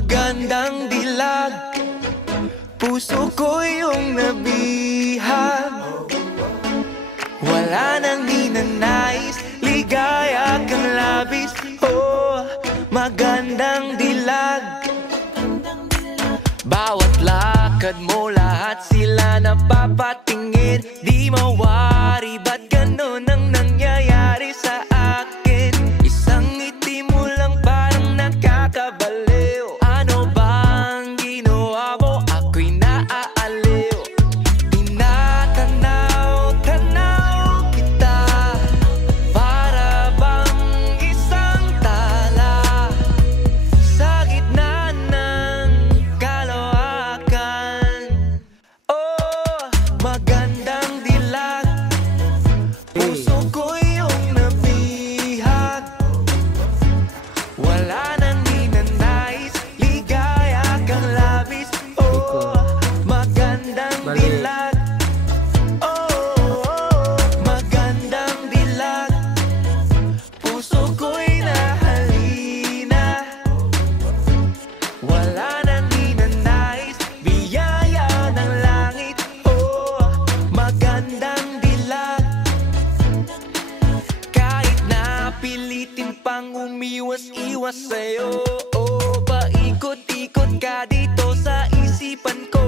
magandang dilag, puso ko yung nabihag. Wala nang ninanais, ligaya kang labis. Oh, magandang dilag. Bawat lakad mo, lahat sila napapatingin. Di mawari, ba't ganun ang nangyayari sa akin? Isang ngiti mo lang parang nakakabaliw. Ano bang ginawa mo? Ako'y naaaliw. Tinatanaw-tanaw kita, para bang isang tala sa gitna ng kalawakan. Oh, magandang dilag, puso ko yung nabihag. Wala nang ninanais, ligaya kang labis. Oh, magandang dilag. Oh, magandang dilag, puso ko'y nahalina. Wala nang ninanais, biyaya ng langit. Oh, magandang dilag. Kahit na pilitin pang umiwas-iwas sa'yo, oh, paikot-ikot ka dito sa isipan ko.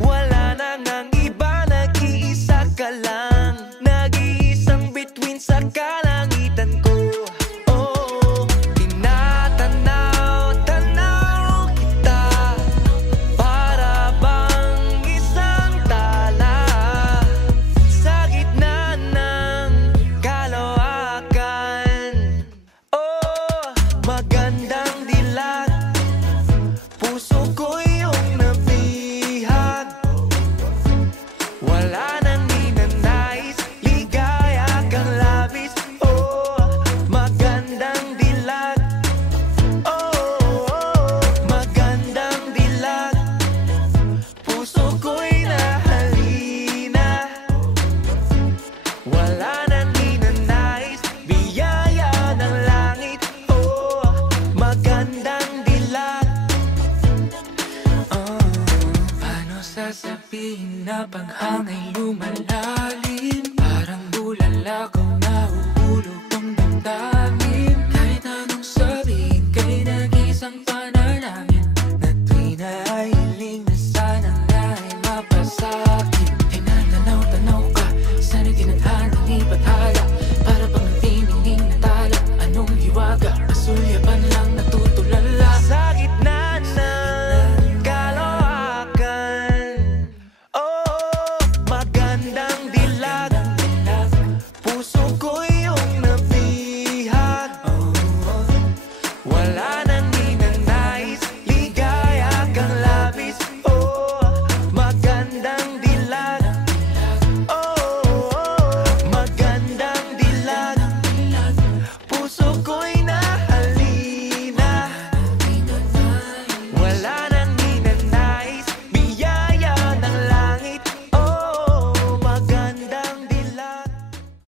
Wala nang ang iba, nag-iisa ka lang, nag-iisang bituin sa kalangitan ko. Oh, tinatanaw-tanaw kita, para bang isang tala sa gitna ng kalawakan. Oh, magandang dilag, puso ko yung nabihag. Wala nang ninanais, ligaya kang labis. Oh, magandang dilag. Oh, magandang dilag, puso ko'y nahalina. Wala nang ninanais, biyaya ng langit. Oh, magandang dilag. Paano sasabihin na paghangay lumalalim? Parang bulalakaw na uhulog ang damdamin.